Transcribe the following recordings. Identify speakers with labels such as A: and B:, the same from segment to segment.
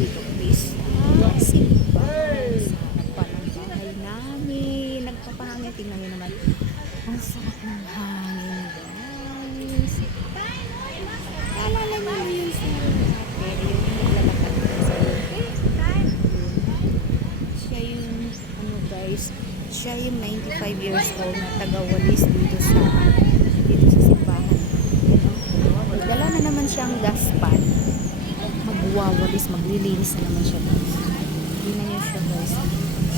A: dito please. Ah, simba. Sa harapan ng bahay namin. Nagpapahangin. Tingnan nyo naman. Ang sarap ng hangin guys. Naalala nyo na yun sa natin. Yung naglalakad na sa siya yung ano guys siya yung 95 years old na taga-walis dito sa dito sa simbahan dala na naman siyang dustpan magwawalis maglilinis na naman siya guys hindi na niya siya guys.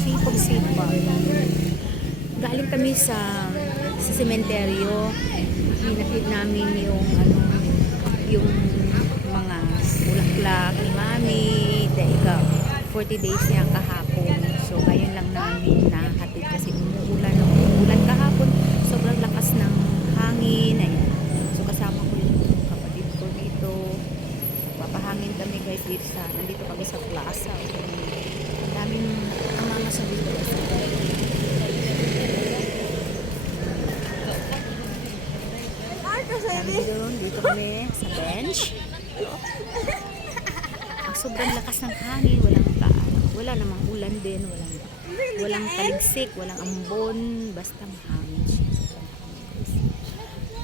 A: Sipag sipag galing kami sa sa sementeryo. Hinatid namin yung ano yung mga bulaklak ni mami. Dahil ka 40 days niya kahapon. So ngayon lang namin nahatid kasi umuulan kahapon sobrang lakas ng hangin ayan so kasama ko yung kapatid ko dito papahangin kami guys dito sa nandito kami sa plaza. Ang daming ang mga sa dito dito, dito kami sa bench. Ang sobrang lakas ng hangin, walang ka, wala namang ulan din, walang walang taligsik, walang ambon, basta hangin.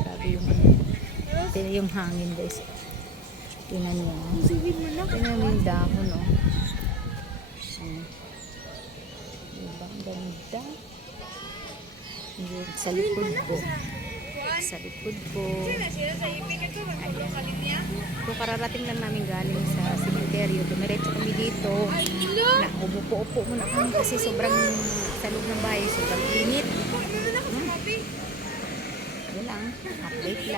A: Grabe yung tingnan yung hangin guys. Tingnan niyo. Tingnan mo yung dahon, no? Ayan. Diba? Ang ganda. Yun, Sa likod ko. Sa likod ko. Ayan. So kararating lang namin galing sa cemetery. Dumiretso kami dito. Na, umupo-upo muna kami kasi sobrang sa loob ng bahay, sobrang init. Hmm. Yun lang. Update lang. Dito kami.